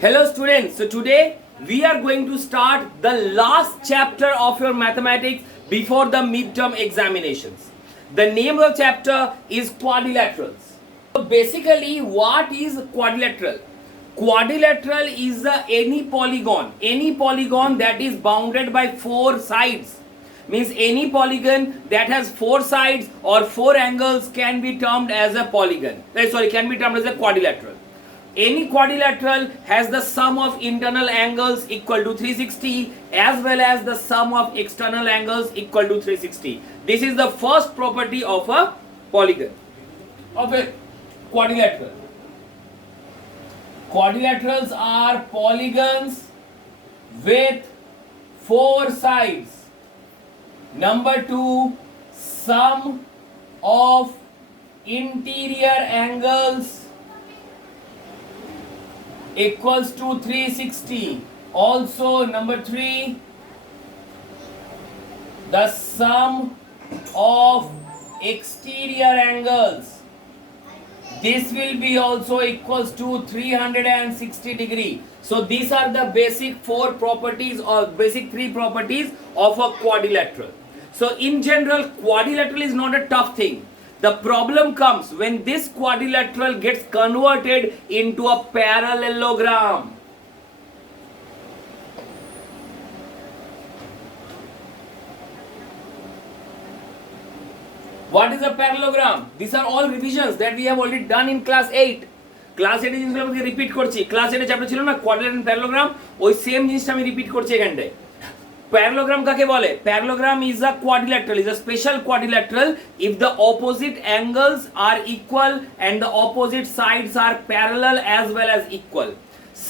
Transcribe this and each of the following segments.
Hello students, so today we are going to start the last chapter of your mathematics before the midterm examinations. The name of the chapter is quadrilaterals. So basically what is quadrilateral? Quadrilateral is any polygon that is bounded by four sides. Means any polygon that has four sides or four angles can be termed as a polygon. Can be termed as a quadrilateral. Any quadrilateral has the sum of internal angles equal to 360 as well as the sum of external angles equal to 360. This is the first property of a polygon, of a quadrilateral. Quadrilaterals are polygons with four sides. Number 2, sum of interior angles equals to 360. Also number 3, the sum of exterior angles, this will be also equals to 360 degree. So these are the basic four properties or basic three properties of a quadrilateral. So in general, quadrilateral is not a tough thing. The problem comes when this quadrilateral gets converted into a parallelogram. What is a parallelogram? These are all revisions that we have already done in class 8. Class 8 জিনিসগুলো আমি repeat করছি। Class 8 এর chapter ছিল না quadrilateral and parallelogram, ওই same জিনিসটা আমি repeat করছি এখানটায়। Parallelogram কাকে বলে? Parallelogram is a quadrilateral, is a special quadrilateral if the opposite angles are equal and the opposite sides are parallel as well as equal.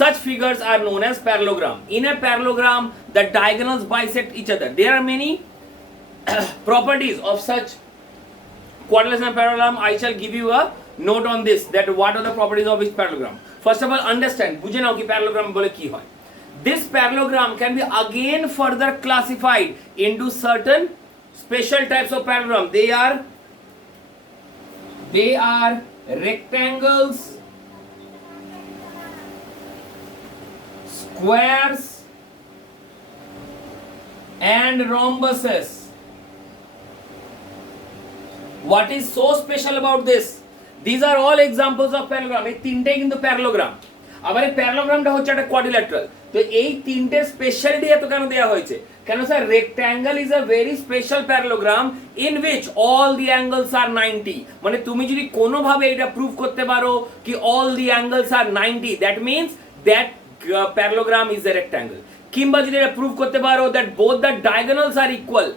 Such figures are known as parallelogram. In a parallelogram, the diagonals bisect each other. There are many properties of such quadrilateral and parallelogram. I shall give you a note on this, that what are the properties of each parallelogram. First of all, understand, বুঝে নাও কি parallelogram বলে কি হয়। This parallelogram can be again further classified into certain special types of parallelogram. They are rectangles, squares, and rhombuses. What is so special about this? These are all examples of parallelogram. এই তিনটেই কিন্তু parallelogram. আবার এই প্যারালোগ্রামটা হচ্ছে একটা quadrilateral. তো এই তিনটে স্পেশালিটি এত কেন দেওয়া হয়েছে? কেন sir, rectangle is a very special parallelogram in which all the angles are 90। মানে তুমি যদি কোনোভাবে এটা প্রুভ করতে পারো কি all the angles are 90, that means that parallelogram is a rectangle. কিংবা যদি এটা প্রুভ করতে পারো that both the diagonals are equal,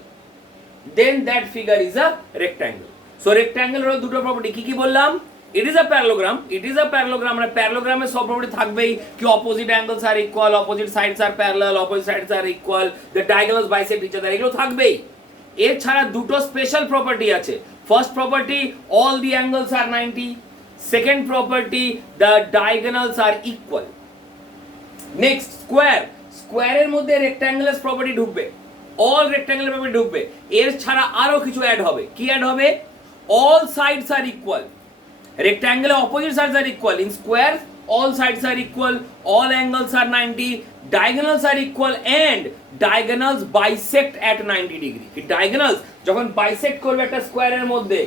then that figure is a rectangle. So rectangle হলো দুটো প্রপার্টি, কি কি বললাম? It is a parallelogram. মানে প্যারালোগ্রামে সব প্রপার্টি থাকবেই, কি opposite angles are equal, opposite sides are parallel, opposite sides are equal, the diagonals bisect each other, এগুলো থাকবেই। এর ছাড়া দুটো স্পেশাল প্রপার্টি আছে। First property, all the angles are 90। Second property, the diagonals are equal. Next, স্কোয়ারের মধ্যে rectangular property ঢুকবে, all rectangular property ঢুকবে। এর ছাড়া আরো কিছু অ্যাড হবে। কি অ্যাড হবে? All sides are equal. Rectangular opposite sides are equal. In squares, all sides are equal, all angles are 90, diagonals are equal, and diagonals bisect at 90 degree. Diagonals যখন bisect করবে একটা স্কোয়ারের মধ্যে,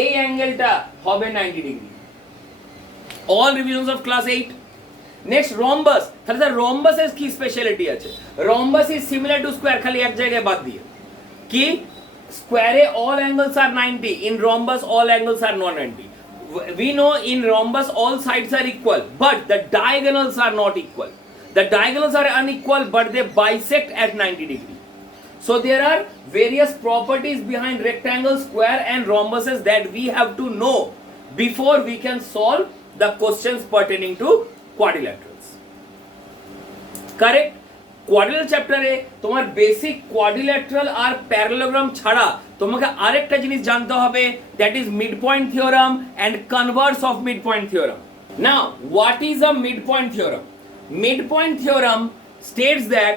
এই অ্যাঙ্গেলটা হবে 90 degree. All revisions of class 8. Next, rhombus. তাহলে sir rhombus-এর কি speciality আছে? Rhombus is similar to square, খালি এক জায়গায় বাদ দিয়ে। কি? Square all angles are 90, in rhombus all angles are not 90. We know in rhombus all sides are equal, but the diagonals are not equal. The diagonals are unequal, but they bisect at 90 degree. So there are various properties behind rectangle, square and rhombuses that we have to know before we can solve the questions pertaining to quadrilaterals. Correct? Quadrilateral চ্যাপ্টারে তোমার basic quadrilateral আর parallelogram ছাড়া তোমাকে আরেকটা জিনিস জানতে হবে, that is mid point theorem and Converse of mid point theorem. Now, what is a mid point theorem? Mid point theorem states that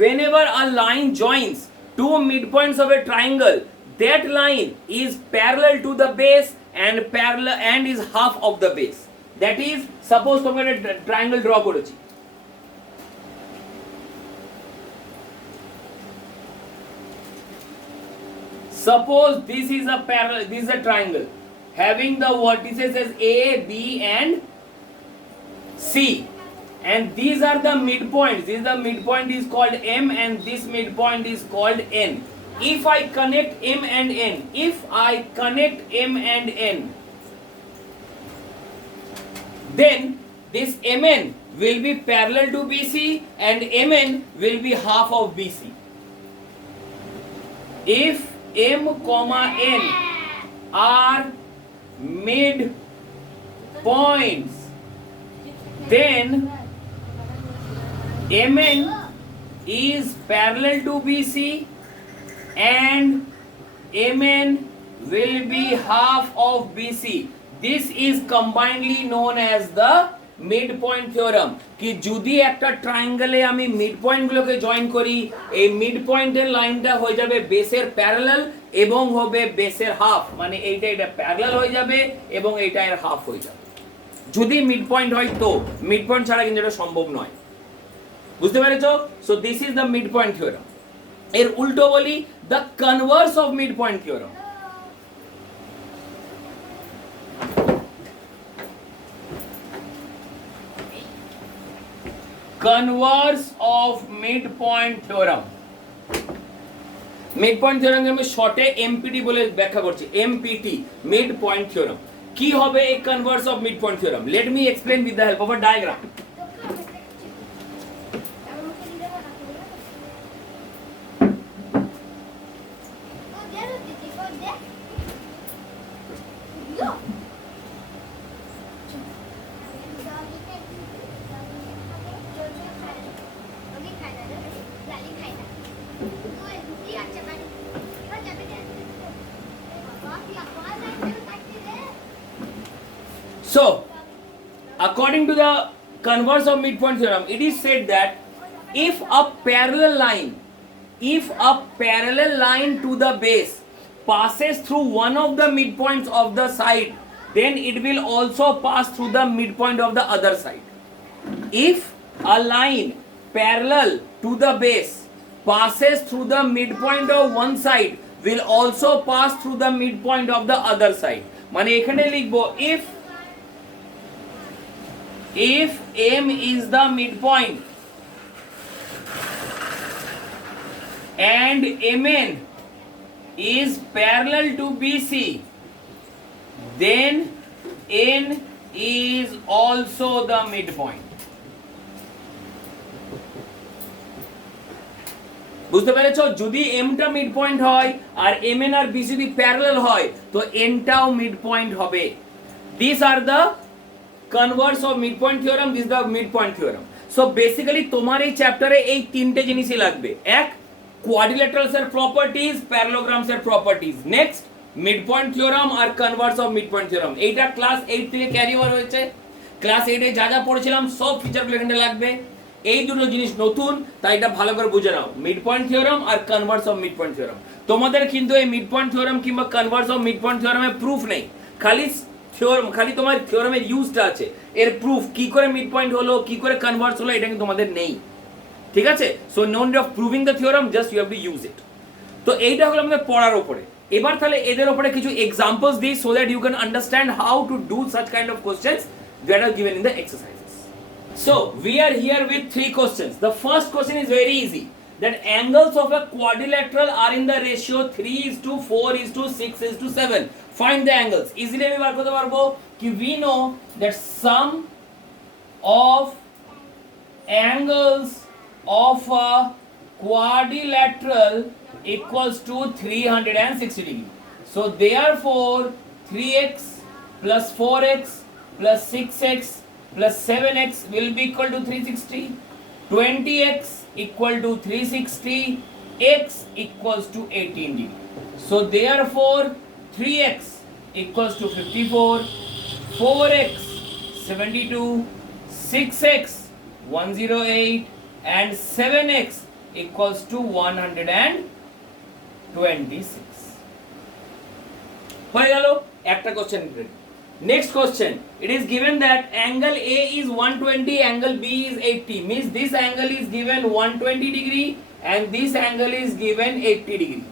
whenever a line joins two midpoints of a triangle, that line is parallel to the base and is half of the base. That is suppose তোমরা একটা triangle draw করেছি, suppose this is a parallel, this is a triangle having the vertices as A, B and C, and these are the midpoints. This is the midpoint is called M and this midpoint is called N. If I connect M and N, if I connect M and N, then this MN will be parallel to BC and MN will be half of BC. If M comma N are mid points, then MN is parallel to BC and MN will be half of BC. This is combinedly known as the midpoint theorem. कि যদি একটা ট্রায়াঙ্গেলে আমি mid পয়েন্টগুলোকে join করি, এই mid পয়েন্টের লাইনটা হয়ে যাবে বেসের প্যারালাল এবং হবে বেসের হাফ, মানে এইটা এটা প্যারালাল হয়ে যাবে এবং এইটা এর হাফ হয়ে যাবে যদি মিড পয়েন্ট হয়। তো মিড পয়েন্ট ছাড়া কিন্তু এটা সম্ভব নয়, বুঝতে পেরেছো? So this is the mid point theorem. এর উল্টো বলি, the Converse of mid point theorem. Converse of midpoint theorem. Midpoint theorem কে আমি শর্টে এমপিটি বলে ব্যাখ্যা করছি। এমপিটি, midpoint theorem। কি হবে এই converse of midpoint theorem? Let me explain with the help of a diagram. So, according to the converse of midpoint theorem, it is said that if a parallel line to the base passes through one of the midpoints of the side, then it will also pass through the midpoint of the other side. If a line parallel to the base passes through the midpoint of one side, will also pass through the midpoint of the other side. মানে এখানে লিখবো if M is the midpoint and MN is parallel to BC, then N is also the midpoint. বুঝতে পেরেছো? যদি এমটা mid point হয় আর MN আর BC যদি parallel হয় তো এনটাও মিড পয়েন্ট হবে। This are the Converse of mid point theorem, this the mid point theorem. So basically তোমার এই চ্যাপ্টারে এই তিনটে জিনিসই লাগবে। এক, কোয়াড্রিল্যাটারালস এর প্রপার্টিজ, প্যারালোগ্রামস এর properties. Next, mid point theorem আর converse of mid point theorem. এইটা ক্লাস 8 থেকে ক্যারি ওভার হয়েছে। ক্লাস 8 এ যা যা পড়েছিলাম সব ফিচারগুলো এখানে লাগবে। এই দুটো জিনিস নতুন, তাই এটা ভালো করে বুঝে নাও, মিড পয়েন্ট থিওরাম আর converse of mid point theorem. তোমাদের কিন্তু এই মিড পয়েন্ট থিওরাম কিংবা কনভার্স অফ মিড পয়েন্ট থিওরামের প্রুফ নেই, খালি তোমার থিওরামের ইউজটা আছে। এর প্রুফ কি করে মিড পয়েন্ট হলো, কি করে কনভার্স হলো, এটা কিন্তু তোমাদের নেই, ঠিক আছে? So no need of proving the theorem, just you have to use it. তো এইটা হলো আমাদের পড়ার উপরে। এবার তাহলে এদের উপরে কিছু এক্সাম্পলস দিই so that you can understand how to do such kind of questions that are given in the exercises. So we are here with 3 questions. The first question is very easy, that angles of a quadrilateral are in the ratio 3:4:6:7. Find the angles. Easily we বার করতে পারবো কি we know that sum of angles of a quadrilateral equals to 360 degree. So therefore 3x plus 4x plus 6x plus 7x will be equal to 360, 20x equal to 360, x equals to 18 degree. So therefore 3x equals to 54, 4x 72, 6x 108 and 7x equals to 126. হয়ে গেল একটা question ready. Next question. It is given that angle A is 120, angle B is 80. Means this angle is given 120 degree and this angle is given 80 degree.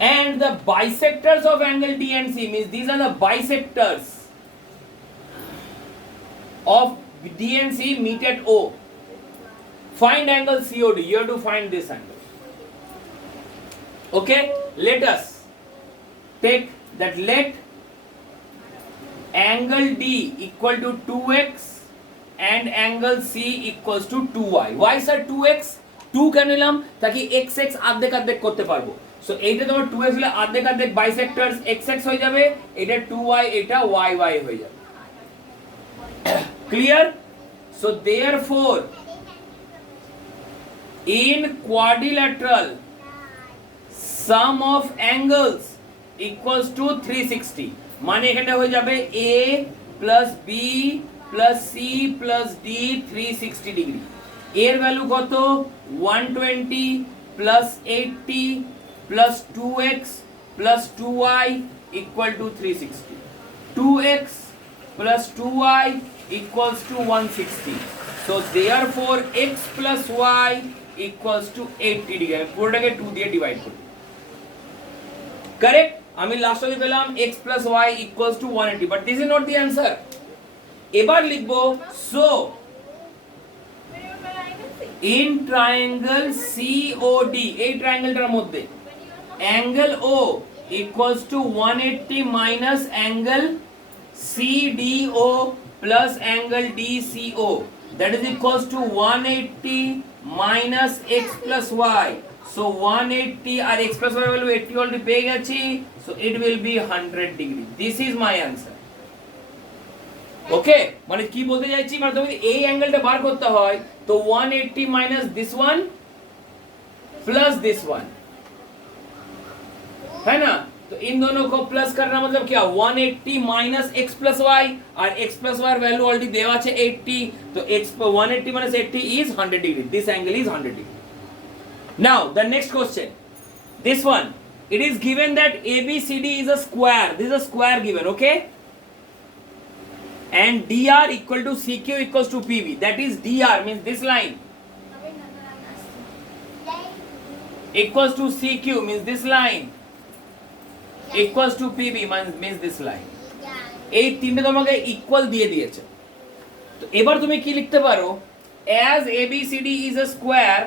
And the bisectors of angle D and C, means these are the bisectors of D and C meet at O. Find angle COD. You have to find this angle. Okay, let us take that. Let angle D equal to 2x and angle C equals to 2y. Why sir 2x? 2 কেন নিলাম? তাকি x x অর্ধেক অর্ধেক করতে পারবো। So এইটা তোমার 2x হলে অর্ধেক অর্ধেক বাইসেক্টরস x x হয়ে যাবে, এটা 2y, এটা y y হয়ে যাবে। Clear? So therefore in quadrilateral sum of angles equals to 360, মানে এখানে হয়ে যাবে a plus b plus c plus d 360 degree. এর ভ্যালু কত? 120 plus 80 plus 2x plus 2y equal to 360. 2x plus 2y equals to 160. So therefore x plus y equals to 80 degree. আমি পুরোটাকে 2 দিয়ে divide করি। Correct? আমি last অবধি পেলাম x plus y equals to 180, but this is not the answer. এবার লিখবো so in triangle COD, এই ট্রায়াঙ্গেলটার মধ্যে angle O equals to 180 minus angle CDO plus angle DCO, that is equals to 180 minus x plus y. So 180 R x plus y value 80 already পেয়ে গেছি, so it will be 100 degree. This is my answer. Okay, মানে কি বলতে চাইছি, মানে তুমি এই অ্যাঙ্গেলটা বার করতে হয় তো 180 minus this one plus this one, है ना? तो इन दोनों को प्लस करना मतलब क्या? 180 minus x plus y, और x plus y value already देवा আছে 80, तो x 180 minus 80 is 100 degree. This angle is 100 degree. Now the next question, this one, it is given that ABCD is a square. This is a square given, okay? And DR equal to CQ equals to PB. That is DR means this line equals to CQ means this line equals to PB means this line. এই তিনটে তোমাকে equal দিয়ে দিয়েছে, তো এবার তুমি কি লিখতে পারো? as ABCD is a square,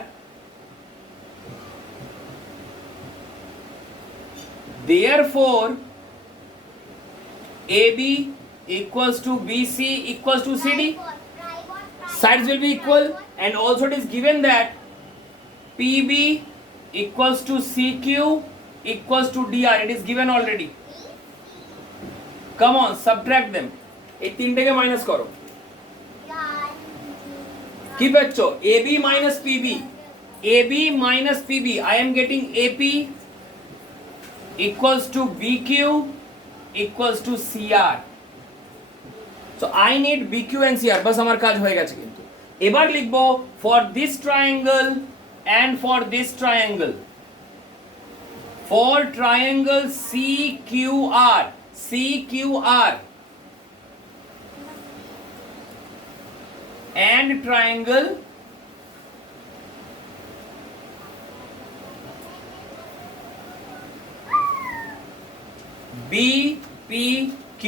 therefore AB equals to BC equals to CD. Sides will be equal, and also it is given that PB equals to CQ equals to DR. It is given already. Come on, subtract them. এই তিনটাকে minus করো। কি পাচ্ছ? AB minus PB. AB minus PB. I am getting AP equals to BQ equals to CR. So I need BQ and CR. বাস আমার কাজ হয়ে গেছে। কিন্তু এবার লিখবো for this triangle and for this triangle. For triangle CQR and triangle BPQ.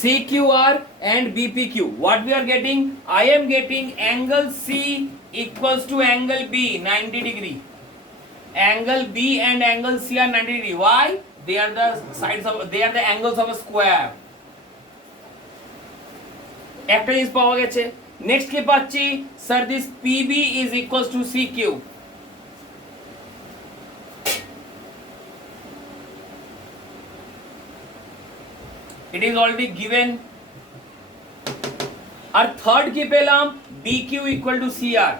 CQR and BPQ. What we are getting? I am getting angle C equals to angle B 90 degree. Angle B and angle C are 90 degree. Why? They are the sides of, they are the angles of a square. একটা জিনিস পাওয়া গেছে। Next কি পাচ্ছি? Sir this PB is equals to CQ. It is already given. আর third কি পেলাম? BQ equal to CR.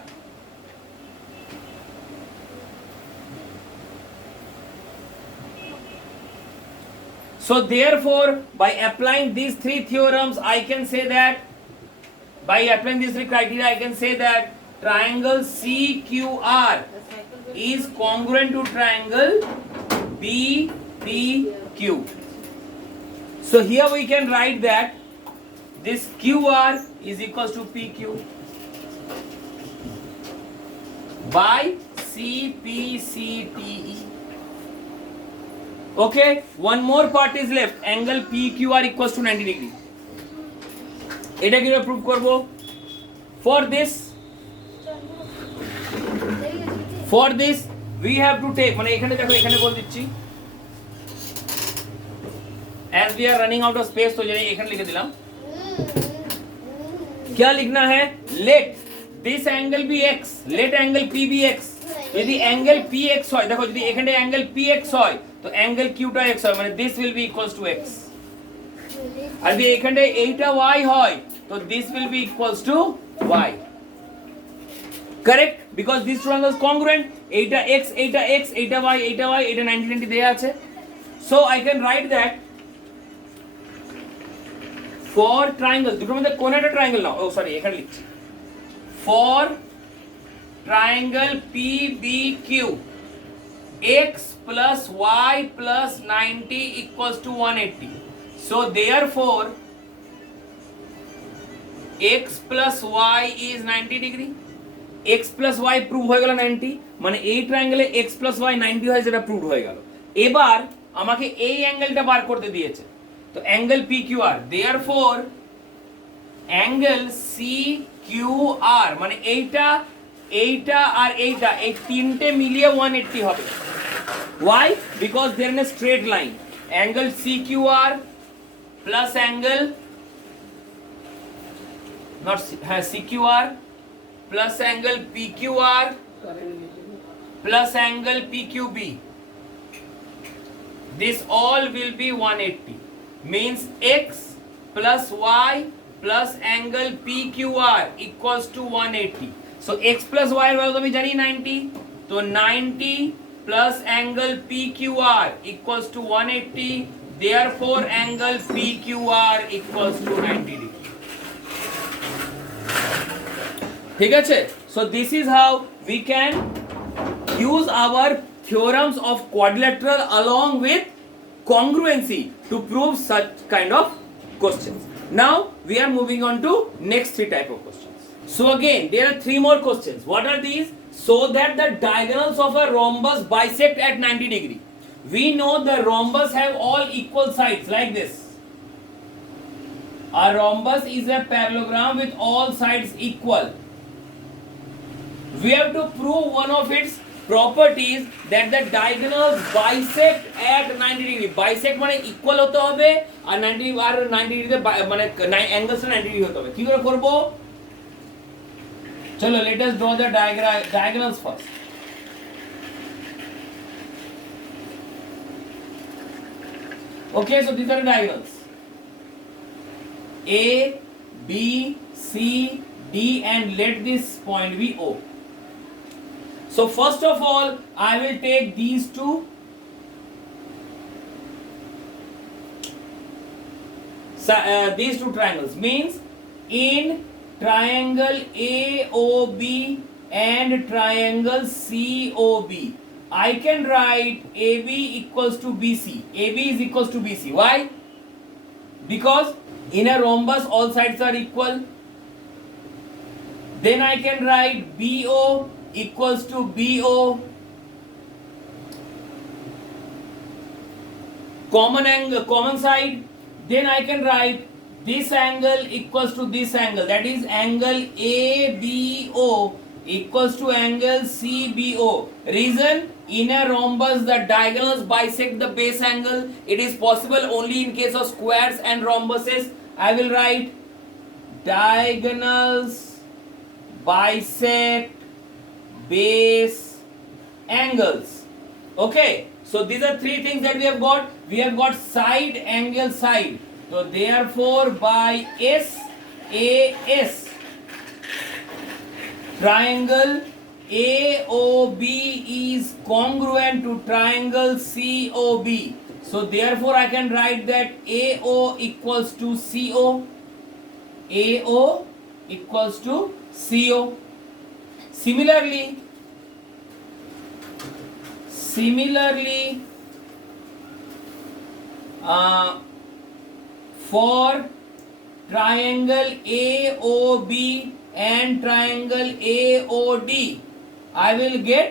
So therefore, by applying these three theorems, I can say that, by applying these three criteria, I can say that triangle CQR is congruent to triangle BPQ. So here we can write that this QR is equals to PQ by CPCTE. Okay, one more part is left. Angle PQR equals to 90 degree. এটা কিভাবে prove করব? For this we have to take, মানে এখানে দেখো, এখানে বল দিচ্ছি, as we are running out of space তো জানি এখানে লিখে দিলাম। क्या लिखना है? Let this angle be x, let angle P be x। যদি অ্যাঙ্গেল PX হয়, দেখো যদি এখানে অ্যাঙ্গেল PX হয় তো অ্যাঙ্গেল Qটা x হয়, মানে this will be equals to x। আর যদি এখানে এইটা y হয় তো this will be equals to y। Correct? Because these two angles congruent, এইটা x, এইটা x, এইটা y, এইটা y, এইটা 90 90 দেয়া আছে। So I can write that for triangle, দুটোর মধ্যে কোন একটা ট্রায়াঙ্গেল নাও, ও সরি এখানে লিখছি, for triangle PBQ x plus y plus 90 equals to 180. So therefore x plus y is 90 degree। x plus y prove হয়ে গেল 90, মানে এই ট্রায়াঙ্গেলে x plus y 90 হয়, সেটা প্রুভ হয়ে গেল। এবার আমাকে এই অ্যাঙ্গেলটা বার করতে দিয়েছে, তো angle PQR, therefore angle CQR, মানে এইটা এইটা আর এইটা, এই তিনটে মিলিয়ে 180 হবে। Why? Because they are in a straight line. Angle CQR plus angle, not CQR plus angle PQR plus angle PQB, this all will be 180, means x plus y plus angle PQR equals to 180. So x plus y এর value আমি জানি 90, তো 90 plus angle PQR equals to 180, therefore angle PQR equals to 90 degree। ঠিক আছে? So this is how we can use our theorems of quadrilateral along with congruency to prove such kind of questions. Now we are moving on to next three type of questions. So again there are three more questions. What are these? So that the diagonals of a rhombus bisect at 90 degree. We know the rhombus have all equal sides like this. A rhombus is a parallelogram with all sides equal. We have to prove one of its properties, that the diagonals bisect at 90 degree। bisect মানে equal হতে হবে, আর 90 আর 90 ডিগ্রিতে মানে angles 90 degree হতে হবে। কি করে করব? চলো let us draw the diagonals first। Okay, so these are the diagonals A, B, C, D, and let this point be O। So first of all I will take these two, these two triangles, means in triangle AOB and triangle COB I can write AB equals to BC। AB is equals to BC। Why? Because in a rhombus all sides are equal। Then I can write BO equals to BO, common angle, common side। Then I can write this angle equals to this angle, that is angle ABO equals to angle CBO। Reason? In a rhombus the diagonals bisect the base angle। It is possible only in case of squares and rhombuses। I will write diagonals bisect base angles। Okay, so these are three things that we have got। We have got side, angle, side, so therefore by SAS triangle AOB is congruent to triangle COB। So therefore I can write that AO equals to CO, AO equals to CO। Similarly for triangle AOB and triangle AOD, I will get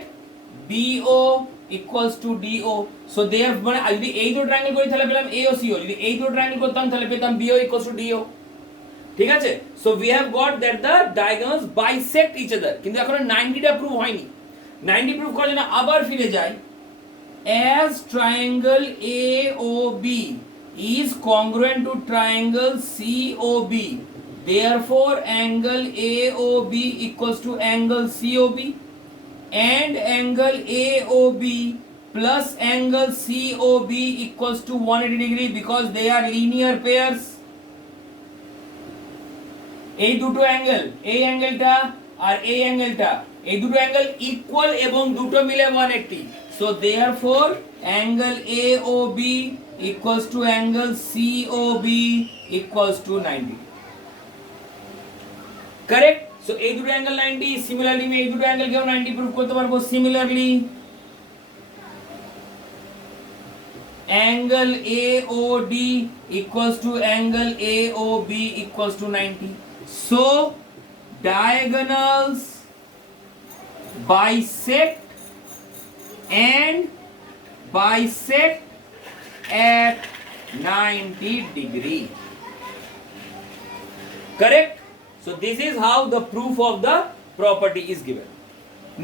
BO equals to DO. So there মানে যদি এই দুটো triangle করি তাহলে পেলাম AO CO, যদি এই দুটো ট্রায়াঙ্গেল করতাম তাহলে পেতাম BO equals to DO. ঠিক আছে? So we have got that the diagonals bisect each other. কিন্তু এখন 90 টা প্রুভ হয়নি। 90 প্রুভ করার জন্য আবার ফিরে যাই। As triangle AOB is congruent to triangle COB, therefore angle AOB equals to angle COB, and angle AOB plus angle COB equals to 180 degree because they are linear pairs. এই দুটো angle, এই অ্যাঙ্গেলটা আর এই অ্যাঙ্গেলটা, এই দুটো অ্যাঙ্গেল ইকুয়াল এবং দুটো মিলে 180. So therefore angle AOB equals to angle COB equals to 90. Correct? So এই দুটো অ্যাঙ্গেল 90, similarly আমি এই দুটো অ্যাঙ্গেলকেও 90 প্রুভ করতে পারবো। Similarly angle AOD equals to angle AOB equals to 90. So diagonals bisect and bisect at 90 degree. Correct? So this is how the proof of the property is given.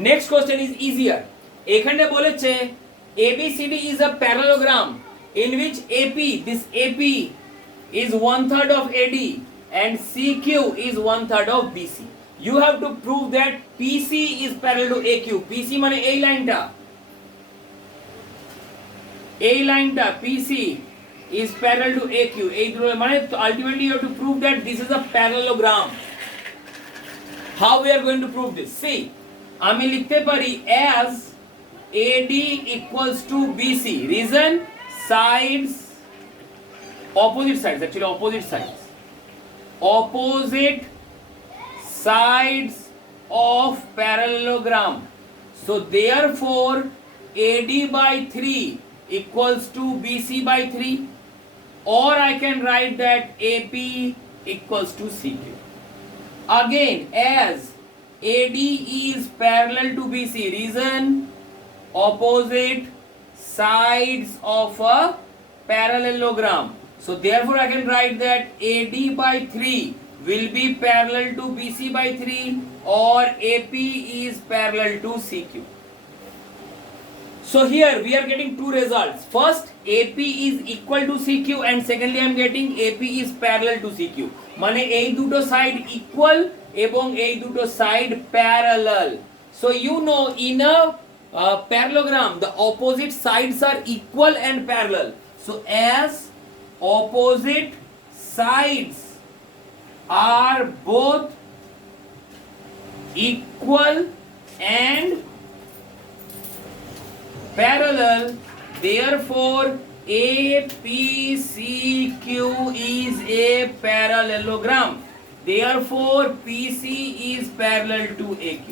Next question is easier. এখানে বলেছে ABCD is a parallelogram in which AP, this AP is 1/3 of AD and CQ is 1/3 of BC. You have to prove that PC is parallel to AQ. PC মানে এই লাইনটা, এই লাইনটা PC is parallel to AQ. এই দুটো মানে ultimately you have to prove that this is a parallelogram. How we are going to prove this? See, আমি লিখতে পারি as AD equals to BC. Reason? Sides, opposite sides, actually opposite sides. Opposite sides of parallelogram. So therefore AD by 3 equals to BC by 3, or I can write that AP equals to CQ. Again, as AD is parallel to BC, reason opposite sides of a parallelogram. So therefore I can write that AD by 3 will be parallel to BC by 3, or AP is parallel to CQ. So here we are getting two results. First, AP is equal to CQ, and secondly I am getting AP is parallel to CQ. মানে এই দুটো side equal এবং এই দুটো side parallel. So you know in a parallelogram the opposite sides are equal and parallel. So as opposite sides are both equal and parallel, therefore APCQ is a parallelogram. Therefore PC is parallel to AQ.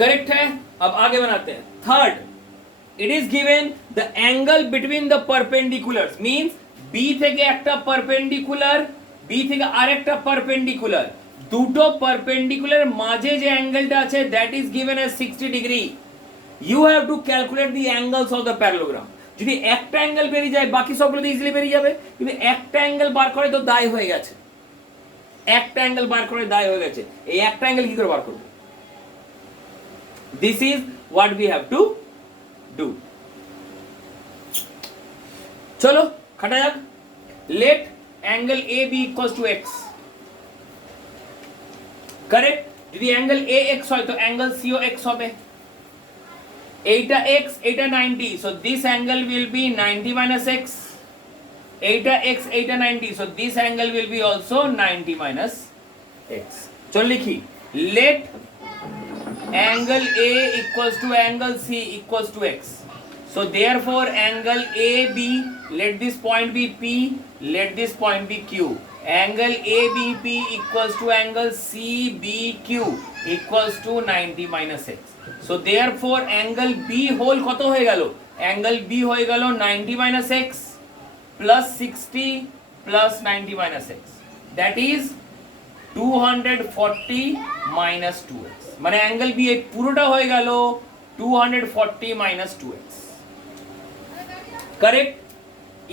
Correct है? अब आगे बनाते हैं. Third, it is given the angle between the perpendiculars means B থেকে একটা perpendicular, B থেকে আরেকটা perpendicular, দুটো perpendicular মাঝে যে অ্যাঙ্গেলটা আছে that is given as 60 degree. You have to calculate the angles of the parallelogram. যদি একটা অ্যাঙ্গেল বেরিয়ে যায় বাকি সবগুলো ইজিলি বেরিয়ে যাবে, কিন্তু একটা অ্যাঙ্গেল বার করে তো দায় হয়ে গেছে, একটা অ্যাঙ্গেল বার করে দায় হয়ে গেছে, এই একটা অ্যাঙ্গেল কি করে বার করব? This is what we have to do. চলো খাটা যাক. Let angle AB equals to x. Correct? যদি অ্যাঙ্গেল AX হয় তো অ্যাঙ্গেল CO x হবে. এইটা x, এইটা 90, so this angle will be 90 minus x. এইটা x, এইটা 90, so this angle will be also 90 minus x. চল লিখি. Let angle A equals to angle C equals to x. So therefore angle AB, let this point be P, let this point be Q. Angle ABP equals to angle CBQ equals to 90 minus x. So therefore angle B whole কত হয়ে গেল? Angle B হয়ে গেল 90 minus x plus 60 plus 90 minus x, that is 240 minus 2x, মানে angle B এই পুরোটা হয়ে গেল 240 minus 2x। Correct.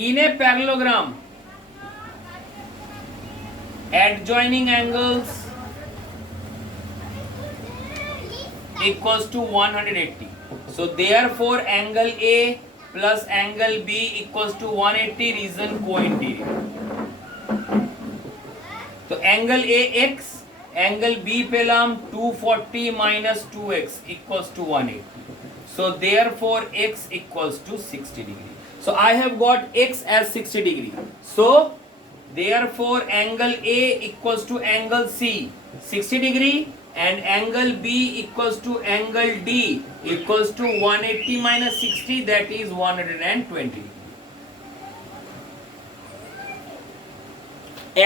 in a parallelogram adjoining angles equals to 180, so therefore angle A plus angle B equals to 180, reason co-interior। तो angle A x, angle B पेलाम 240 minus 2x equals to 180, so therefore x equals to 60 degree। So I have got x as 60 degree, so therefore angle A equals to angle C 60 degree and angle B equals to angle D equals to 180 minus 60, that is 120 degree।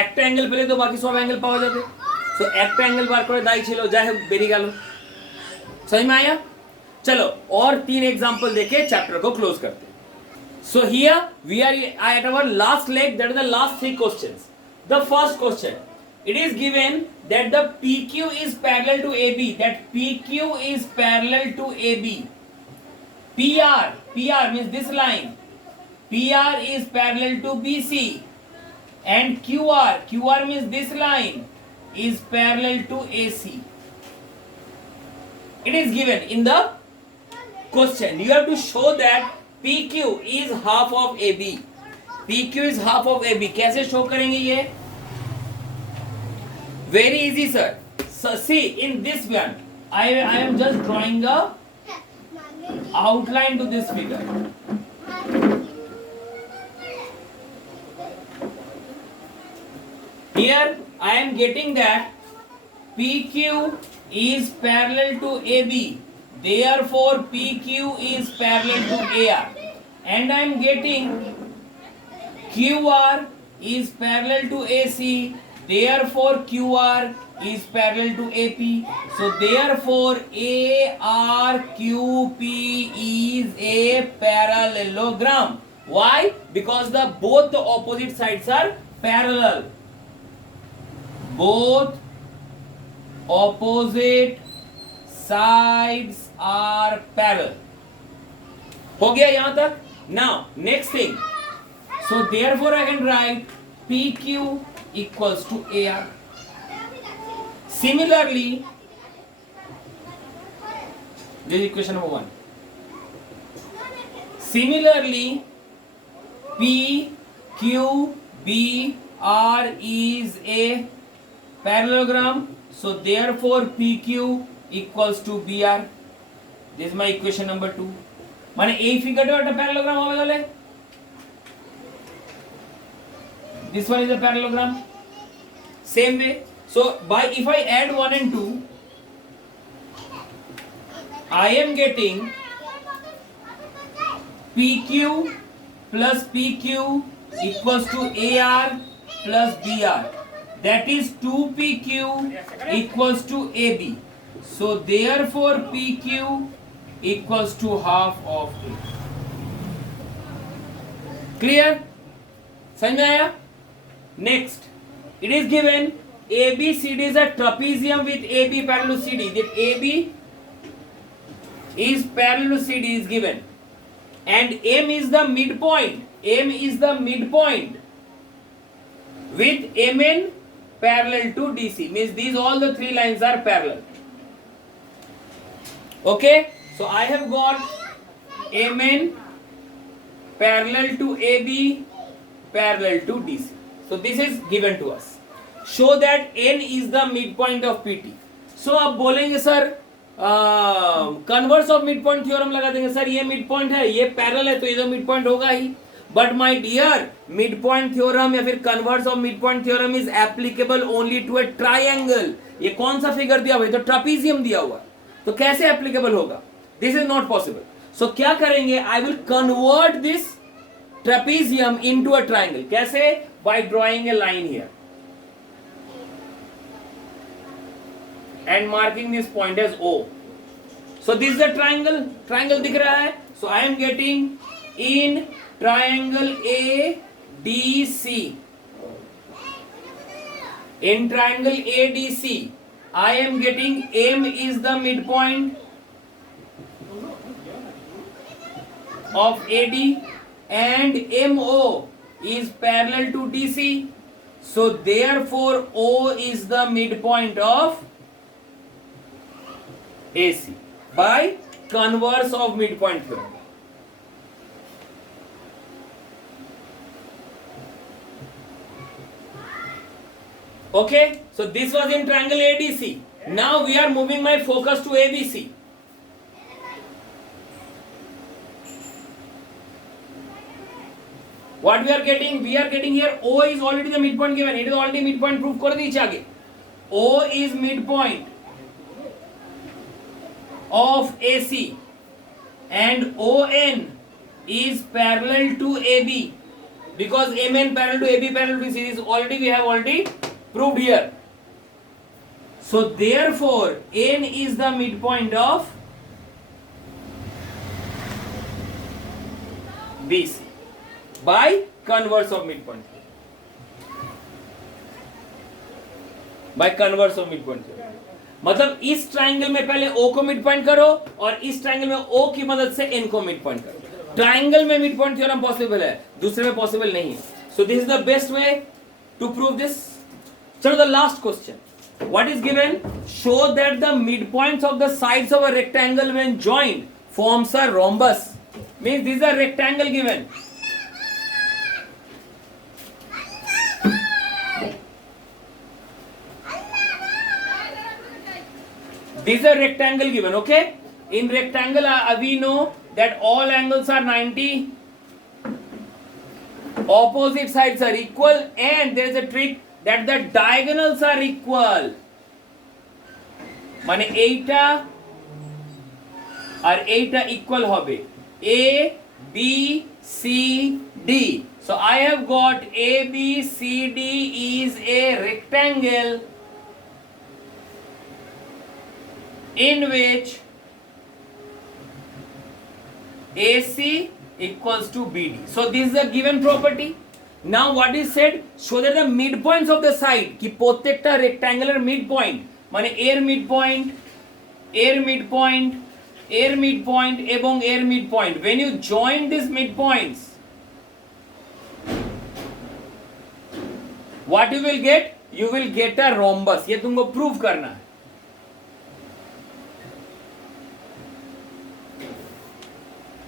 একটা angle পেলে তো বাকি সব angle পাওয়া যাবে, so একটা angle বার করে দায়ী ছিল, যাই হোক বেরিয়ে গেল। सही में आया? चलो और 3 एग्जांपल देके चैप्टर को क्लोज करते हैं। So here we are at our last leg, that is the last 3 questions। The first question, it is given that the PQ is parallel to AB, that PQ is parallel to AB, PR means this line, PR is parallel to BC, and QR means this line is parallel to AC। It is given in the question, you have to show that PQ is half of AB, PQ is half of AB। कैसे show करेंगे ये? Very easy sir। So see in this one I am just drawing a outline to this figure। Here I am getting that PQ is parallel to AB, therefore PQ is parallel to AR, and I am getting QR is parallel to AC, therefore QR is parallel to AP, so therefore ARQP is a parallelogram। Why? Because both the opposite sides are parallel, both opposite sides are parallel। हो गया यहां तक? Now next thing, so therefore I can write PQ equals to AR। Similarly, this is equation number 1। Similarly, PQBR is a parallelogram, so therefore PQ equals to BR। This is my equation number 2। মানে এই ফিগারটাও একটা parallelogram হবে তাহলে, this one is a parallelogram, same way। So by if I add 1 and 2 I am getting PQ plus PQ equals to AR plus BR, that is 2PQ equals to AB, so therefore PQ equals to half of A। Clear? समझ में आया? Next, it is given ABCD is a trapezium with AB parallel to CD, that AB is parallel to CD is given, and M is the midpoint, M is the midpoint with MN parallel to DC, means these all the 3 lines are parallel। Okay, so I have got MN parallel to AB parallel to DC, so this is given to us। Show that N is the midpoint of PT। so आप बोलेंगे sir converse of midpoint theorem लगा देंगे, sir ये mid point है, ये parallel है, तो ये तो मिड पॉइंट होगा ही। But my dear, midpoint theorem या फिर converse of midpoint theorem is applicable only to a triangle. ये कौन सा फिगर दिया हुआ है? तो ट्रापीजियम दिया हुआ है, तो कैसे एप्लीकेबल होगा? This is not possible. So क्या करेंगे? I will convert this trapezium into a triangle. कैसे? By drawing a line here and marking this point as O। So this is a triangle, triangle दिख रहा है, So I am getting in triangle ADC. In triangle ADC, I am getting M is the midpoint of AD and MO is parallel to DC. So therefore O is the midpoint of AC by converse of midpoint theorem. Okay, so this was in triangle ADC. Now we are moving my focus to ABC. What we are getting? We are getting here O is already the midpoint given. It is already midpoint proof kore diyechi age. O is midpoint of AC and ON is parallel to AB because MN parallel to AB parallel to DC is already we have already proved here. So therefore N is the midpoint of BC by converse of midpoint. By converse of midpoint. मतलब इस triangle में पहले O को midpoint करो और इस triangle में O की मदद से N को मिड पॉइंट करो. ट्राइंगल में मिड पॉइंट थ्योरम पॉसिबल है, दूसरे में पॉसिबल नहीं है. So this is the best way to prove this. चलो the last question. What is given? Show that the midpoints of the sides of a rectangle when joined forms a rhombus. Means this is a rectangle given. This is a rectangle given, okay? In rectangle, we know that all angles are 90. Opposite sides are equal, and there is a trick that the diagonals are equal. মানে এইটা আর এইটা equal হবে. A, B, C, D. So I have got A, B, C, D is a rectangle in which AC equals to BD. So this is a given property. Now what is said? Show that the midpoints of the side ki প্রত্যেকটা rectangular midpoint মানে এর midpoint, এর midpoint, এর midpoint এবং এর midpoint. When you join these midpoints, what you will get? You will get a rhombus. ये तुमको prove करना है.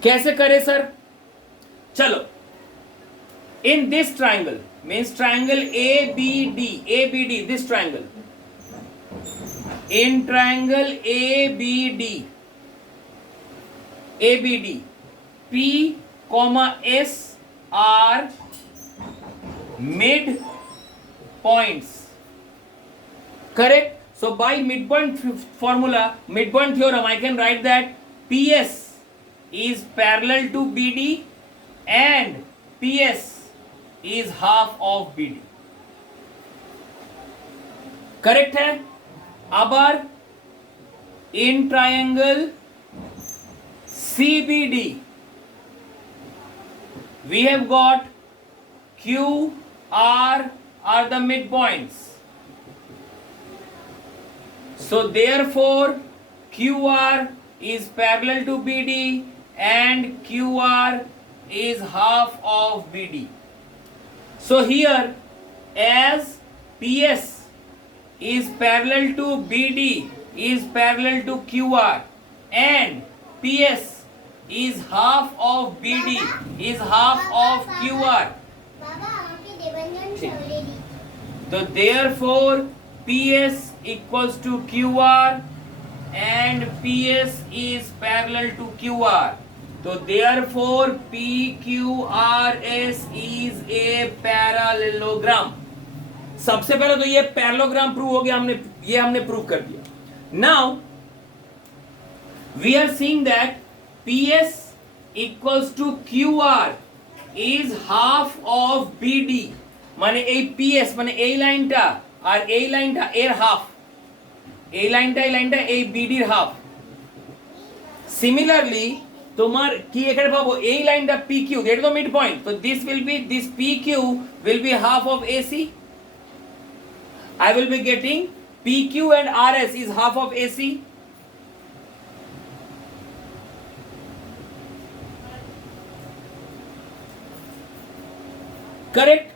कैसे करे सर? चलो, in this triangle means triangle ABD, ABD, this triangle. In triangle ABD, ABD, P, S are mid points. Correct? So by midpoint formula, midpoint theorem, I can write that PS is parallel to BD and PS is half of BD. Correct है? अबर in triangle CBD we have got Q, R are the midpoints. So therefore QR is parallel to BD and QR is half of BD. So here as PS is parallel to BD is parallel to QR and PS is half of BD is half of QR. So therefore PS equals to QR and PS is parallel to QR. So therefore PQRS is a parallelogram. सबसे पहले तो ये parallelogram prove हो गया, हमने prove कर दिया. Now we are seeing that PS equals to QR is half of BD. মানে এই PS মানে এই লাইনটা আর এই লাইনটা এর হাফ, এই লাইনটা এই লাইনটা এই BD এর হাফ. সিমিলারলি তোমার কি এখানে পাবো এই লাইনটা PQ, এটা তো মিড পয়েন্ট, তো this PQ will be half of AC. I will be getting PQ and RS is half of AC. Correct?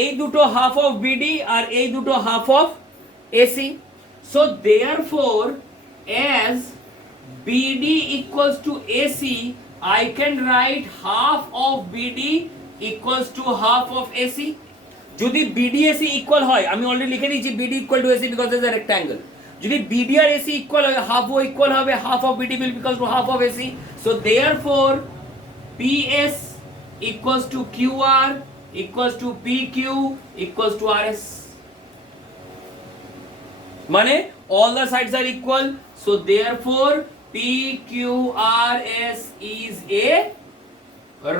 এই দুটো half of BD আর এই দুটো half of AC. So therefore as BD equals to AC, I can write half of BD equals to half of AC. যদি BD AC equal হয়, আমি already লিখে দিয়েছি BD equal to AC because there is a rectangle. যদি BD আর AC equal হয়, half ও equal হবে, half of BD will be equal to half of AC. So therefore PS equals to QR equals to PQ equals to RS. মানে all the sides are equal, so therefore PQRS is a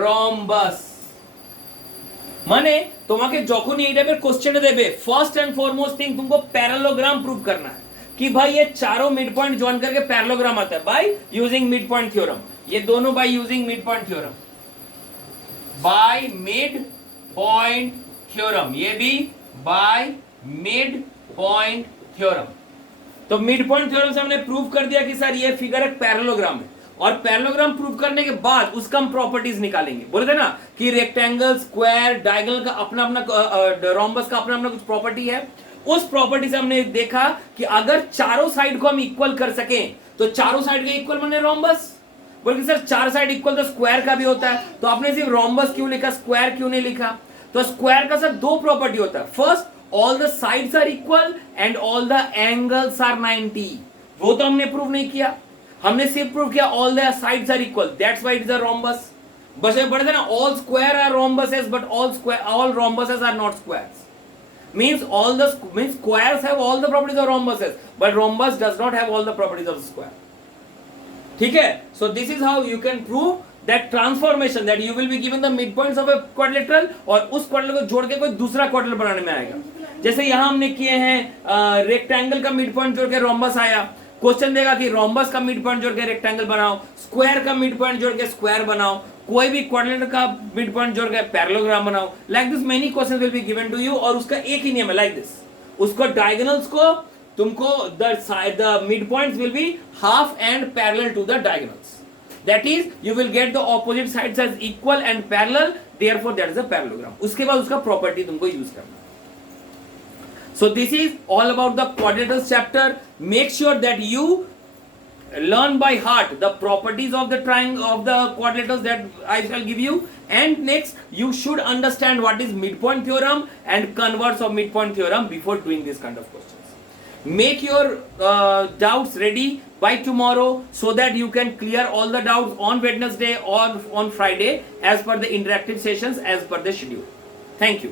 rhombus. মানে তোমাকে যখনই এই টাইপের question দেবে, first and foremost thing तुमको parallelogram prove करना है कि भाई ये चारों मिड पॉइंट ज्वाइन करके पैरेललोग्राम आता है by using mid point theorem. ये दोनों by using mid point theorem, by mid point theorem, ये भी बाय मिड पॉइंट थ्योरम. तो मिड पॉइंट थ्योरम से हमने प्रूव कर दिया कि सर ये फिगर एक पैरेललोग्राम है, और पैरेललोग्राम प्रूव करने के बाद उसका हम प्रॉपर्टीज निकालेंगे. बोले थे ना कि रेक्टेंगल, स्क्वायर, डायगोनल का अपना अपना, रोम्बस का अपना अपना कुछ प्रॉपर्टी है. उस प्रॉपर्टी से हमने देखा कि अगर चारों साइड को हम इक्वल कर सके तो चारों साइड के इक्वल बने रोम्बस. बोले सर चार साइड इक्वल तो स्क्वायर का भी होता है, तो आपने सिर्फ रोम्बस क्यों लिखा, स्क्वायर क्यों नहीं लिखा? तो स्क्वायर का सर दो प्रॉपर्टी होता है. First, all the sides are equal and all the angles are 90. वो तो हमने प्रूव नहीं किया, हमने सिर्फ प्रूव किया all the sides are equal, that's why it is a rhombus. बस ये पढ़े थे ना, all square are rhombuses but all rhombuses are not squares. Means squares have all the properties of rhombuses but rhombus does not have all the properties of square. ठीक है? So this is how you can prove that transformation, that you will be given the midpoints of a quadrilateral और उस quadrilateral को जोड़ के कोई दूसरा quadrilateral बनाने में आएगा. जैसे यहां हमने किए हैं रेक्टेंगल का मिड पॉइंट जोड़ के रोम्बस आया, क्वेश्चन देगा कि रोम्बस का मिड पॉइंट जोड़ के रेक्टेंगल बनाओ, स्क्वायर का मिड पॉइंट जोड़ के स्क्वायर बनाओ, कोई भी क्वाड्रिलेटरल का मिड पॉइंट जोड़ के पैरेललोग्राम बनाओ. Like this many questions will be given to you, और उसका एक ही नियम है लाइक दिस. उसको डायगोनल्स को तुमको the mid points will be half and parallel to the diagonals. That is, you will get the opposite sides as equal and parallel. Therefore, that is a parallelogram. उसके बाद उसका property तुमको use करना. So this is all about the quadrilaterals chapter. Make sure that you learn by heart the properties of the triangle of the quadrilaterals that I shall give you. And next, you should understand what is midpoint theorem and converse of midpoint theorem before doing this kind of questions. Make your doubts ready by tomorrow so that you can clear all the doubts on Wednesday or on Friday as per the interactive sessions as per the schedule. Thank you.